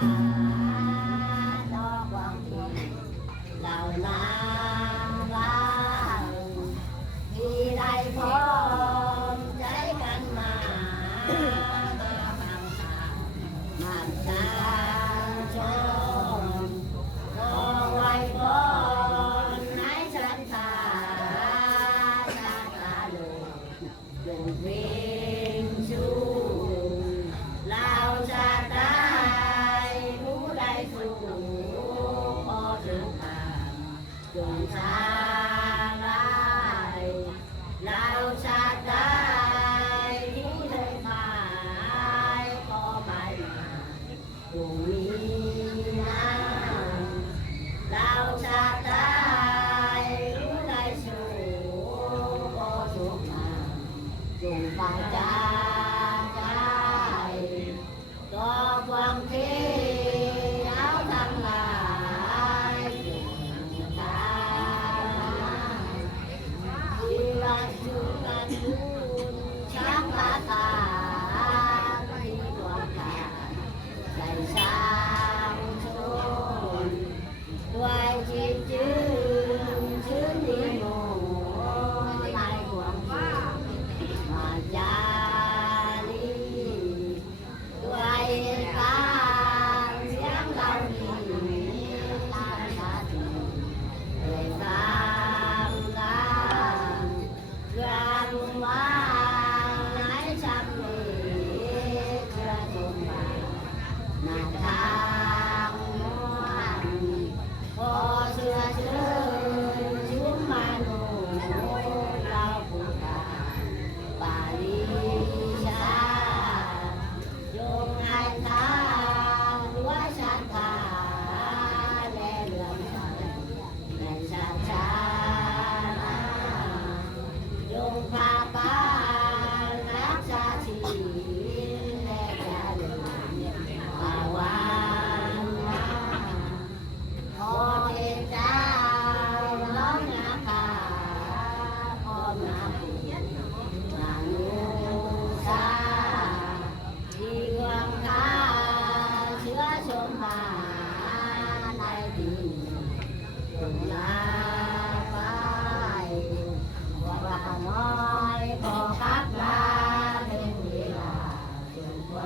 Thank you. bàn.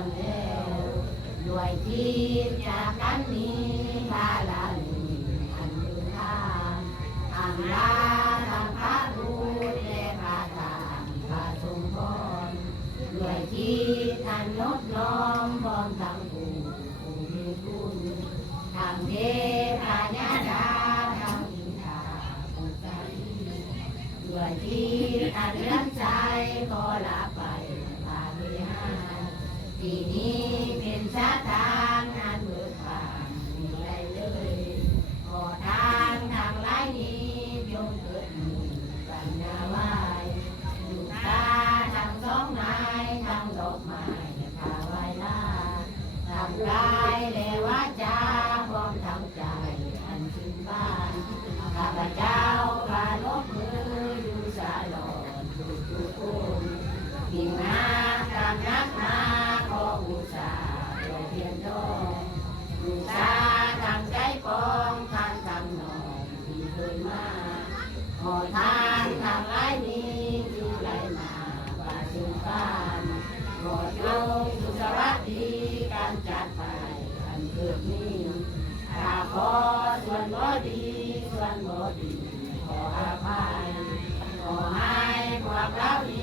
คแล้วด้วยจิตจากกันนี้บาลานีอันดุลาทางลาทางพระรูปและพระทางพระทรงพรด้วยจิตอันยศน้อมพร้อมทั้งผู้ผู้มีคุณทางเด บุมาขอทานทางไรนี้ที่ไรมาปาจุบันโปรดลงสุสวัสดีการจัดไปอันเกิดนี้ข้าขอส่วนบ่ดี ส่วนบ่ดี ขออภัยขอให้ความรักดี